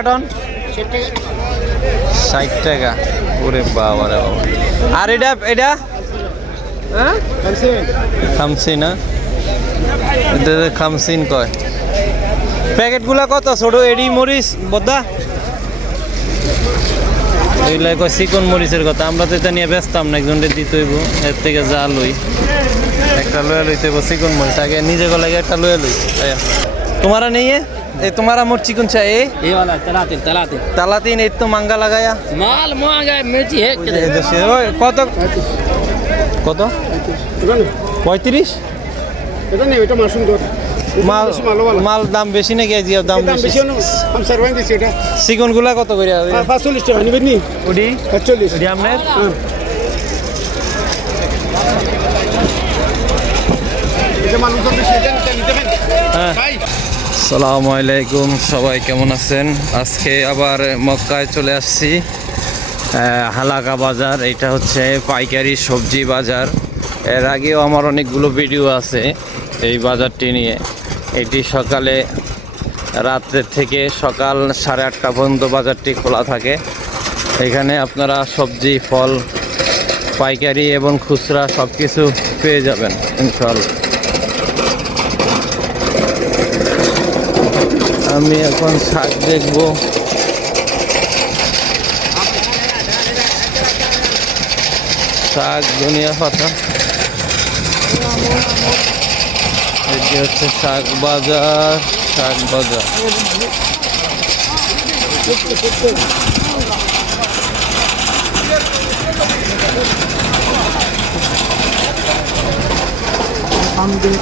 Carton ষাট টাকা। ওরে বাবা রে বাবা। আর এটা এটা? হ্যাঁ? খামসিন। হ্যাঁ? খামসিন কয়? প্যাকেটগুলা কত? ছোট এডি মরিচ বদা এইগুলা কয় চিকন মরিচের কথা। আমরা তো এটা নিয়ে ব্যস্তাম না একজন দিতে হইব। এর থেকে যা লই। একটা লয়ে লইতে হইব চিকন মরিচ। আগে নিজে গলাগে একটা লয়ে লই। তোমারা নেই है? ए तुम्हारा मोट चिकन चाहिए ये वाला तलाते तलाते ताला तीन एक तो मांगा लगाया माल महंगा है मिर्ची है এ দেশে ওই কত কত পঁয়ত্রিশ এটা নেই এটা মাল সুন্দর মাল ভালো ভালো মাল দাম বেশি নাকি আজ দাম দাম বেশি বেশি হলো আমি সার্ভাইন দিচ্ছি এটা চিকন গুলা কত করে পাঁচচল্লিশ টাকা নিবেন নি ওডি পাঁচচল্লিশ ওডি আপনার এটা মানুষজন বেশি এটা নিতে নিতে পারেন হ্যাঁ ভাই সালামু আলাইকুম, সবাই কেমন আছেন? আজকে আবার মক্কায় চলে আসছি। হালাকা বাজার, এটা হচ্ছে পাইকারি সবজি বাজার। এর আগেও আমার অনেকগুলো ভিডিও আছে এই বাজারটি নিয়ে। এটি সকালে রাত্রের থেকে সকাল সাড়ে আটটা পর্যন্ত বাজারটি খোলা থাকে। এখানে আপনারা সবজি, ফল, পাইকারি এবং খুচরা সব কিছু পেয়ে যাবেন ইনশাল্লাহ আমি এখন শাক দেখব। শাক দুনিয়া পাতা। এটি হচ্ছে শাক বাজার শাক বাজার। আমদের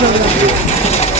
vamos a.